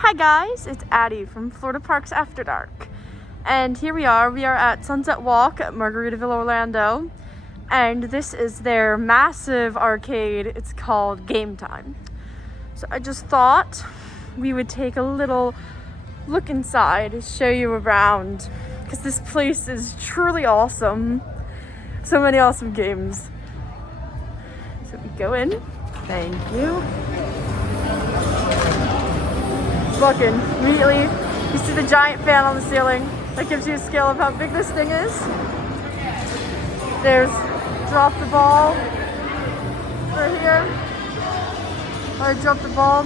Hi guys, it's Addie from Florida Parks After Dark. And here we are at Sunset Walk at Margaritaville Orlando. And this is their massive arcade. It's called Gametime. So I just thought we would take a little look inside and show you around, because this place is truly awesome. So many awesome games. So we go in. Thank you. Looking immediately, you see the giant fan on the ceiling. That gives you a scale of how big this thing is. There's drop the ball right here, or drop the ball,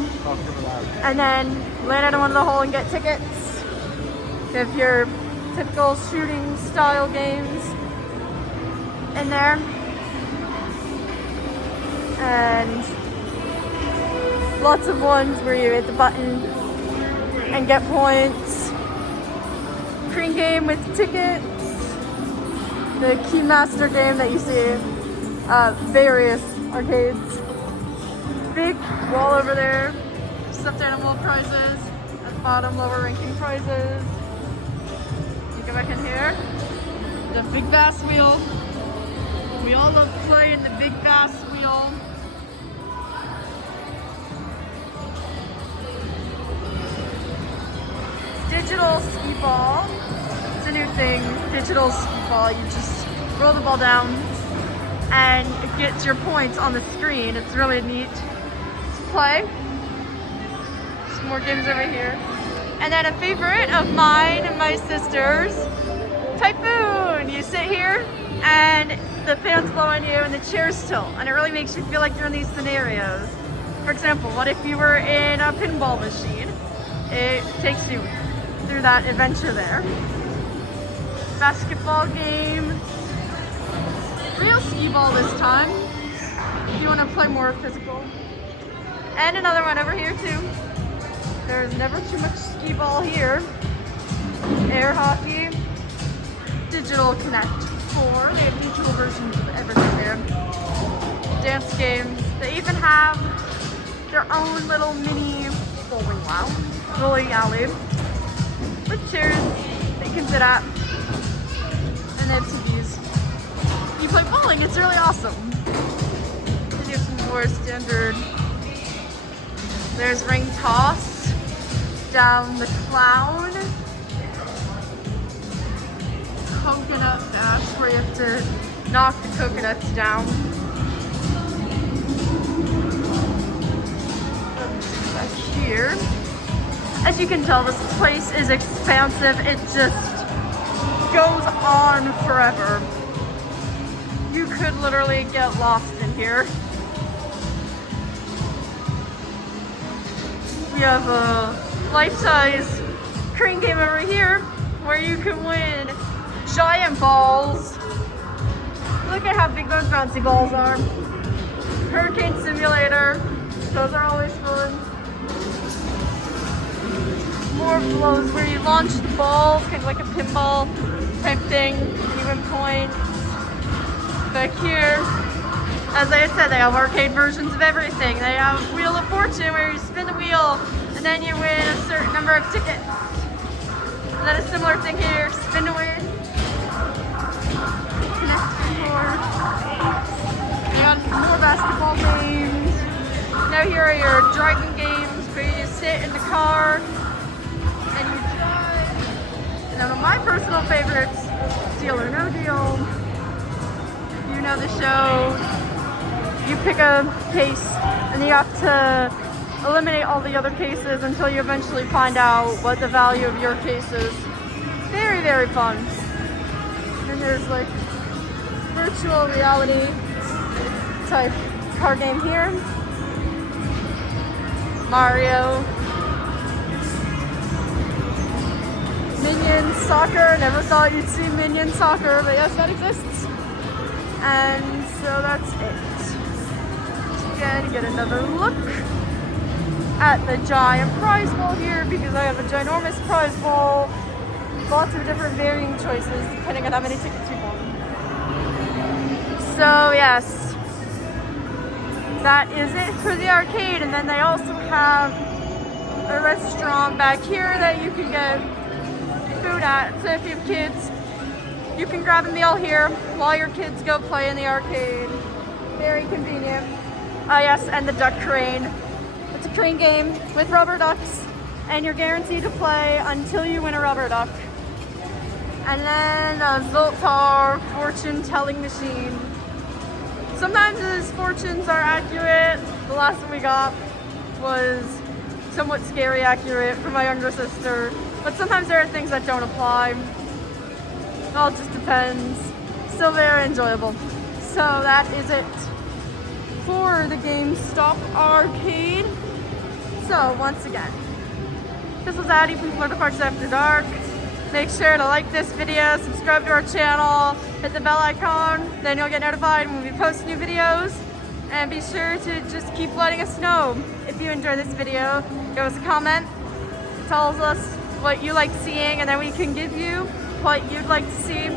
and then land out of one of the hole and get tickets. You have your typical shooting style games in there, and lots of ones where you hit the button and get points. Crane game with tickets. The Keymaster game that you see at various arcades. Big wall over there. Stuffed animal prizes. At the bottom, lower ranking prizes. You go back in here. The big bass wheel. We all love playing the big bass wheel. Digital ski ball. It's a new thing. Digital ski ball. You just roll the ball down and it gets your points on the screen. It's really neat to play. Some more games over here. And then a favorite of mine and my sister's, Typhoon. You sit here and the fan's blowing you and the chairs tilt, and it really makes you feel like you're in these scenarios. For example, what if you were in a pinball machine? It takes you through that adventure there. Basketball game. Real skee ball this time, if you want to play more physical. And another one over here too. There's never too much skee ball here. Air hockey. Digital Connect 4. They have digital versions of everything there. Dance games. They even have their own little mini bowling lounge, bowling alley, with chairs that you can sit at, and they have TVs. You play bowling, it's really awesome. Then you have some more standard. There's ring toss, down the clown, coconut bash, where you have to knock the coconuts down. Back here. As you can tell, this place is expansive. It just goes on forever. You could literally get lost in here. We have a life-size crane game over here where you can win giant balls. Look at how big those bouncy balls are. Hurricane simulator. Those are always fun. More blows where you launch the ball, kind of like a pinball type thing, even points. Back here, as I said, they have arcade versions of everything. They have Wheel of Fortune where you spin the wheel and then you win a certain number of tickets. And then a similar thing here, spin to win. Connect more. We got more basketball games. Now here are your driving games where you just sit in the car and you drive. And one of my personal favorites, Deal or No Deal. You know the show. You pick a case and you have to eliminate all the other cases until you eventually find out what the value of your case is. Very, very fun. And there's like virtual reality type card game here. Mario. Minion Soccer. Never thought you'd see Minion Soccer, but yes, that exists. And so that's it. Again, you get another look at the giant prize ball here, because I have a ginormous prize ball. Lots of different varying choices depending on how many tickets you want. So yes, that is it for the arcade. And then they also have a restaurant back here that you can get food at. So if you have kids, you can grab a meal here while your kids go play in the arcade. Very convenient. Yes, and the duck crane. It's a crane game with rubber ducks, and you're guaranteed to play until you win a rubber duck. And then a Zoltar fortune telling machine. Sometimes his fortunes are accurate. The last one we got was somewhat scary accurate for my younger sister. But sometimes there are things that don't apply. It all just depends. Still very enjoyable. So that is it for the GameStop arcade. So once again, this was Addie from Florida Parks After Dark. Make sure to like this video, subscribe to our channel, hit the bell icon, then you'll get notified when we post new videos. And be sure to just keep letting us know if you enjoy this video. Give us a comment, tells us what you like seeing, and then we can give you what you'd like to see.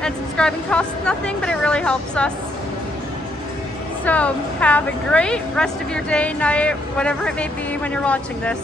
And subscribing costs nothing, but it really helps us. So have a great rest of your day, night, whatever it may be when you're watching this.